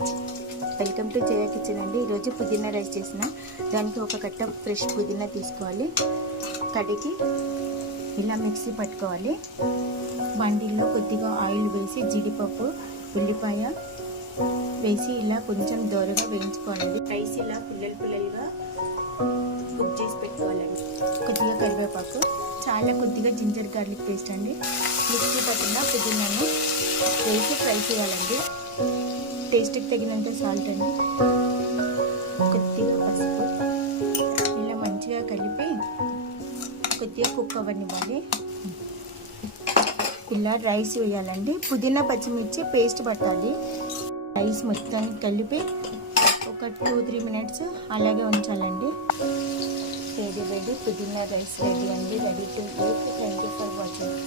Welcome to Jaya kitchen అండి. ఈరోజు పుదీనా రైస్ చేసిన దానికి ఒక కట్ట ఫ్రెష్ పుదీనా తీసుకోవాలి. కడిగి ఇలా మిక్సీ పట్టుకోవాలి. బండిల్లో కొద్దిగా ఆయిల్ వేసి జీడిపప్పు ఉల్లిపాయ వేసి ఇలా కొంచెం దోరగా వేయించుకోవాలండి. రైస్ ఇలా పుల్లలుగా కుక్ చేసి పెట్టుకోవాలండి. కొద్దిగా కరివేపాకు, చాలా కొద్దిగా జింజర్ గార్లిక్ పేస్ట్ అండి. మిక్సీ పట్టిన పుదీనాను వేసి ఫ్రై చేయాలండి. టేస్ట్కి తగినంత సాల్ట్ అండి, కొద్దిగా పసుపు ఇలా మంచిగా కలిపి కొద్దిగా కుక్ అవ్వనివ్వాలి. ఇలా రైస్ వేయాలండి. పుదీనా పచ్చిమిర్చి పేస్ట్ పట్టాలి. రైస్ మొత్తం కలిపి ఒక 2-3 మినిట్స్ అలాగే ఉంచాలండి. వేడి పుదీనా రైస్ రెడీ అండి. Ready to eat. Thank you for watching.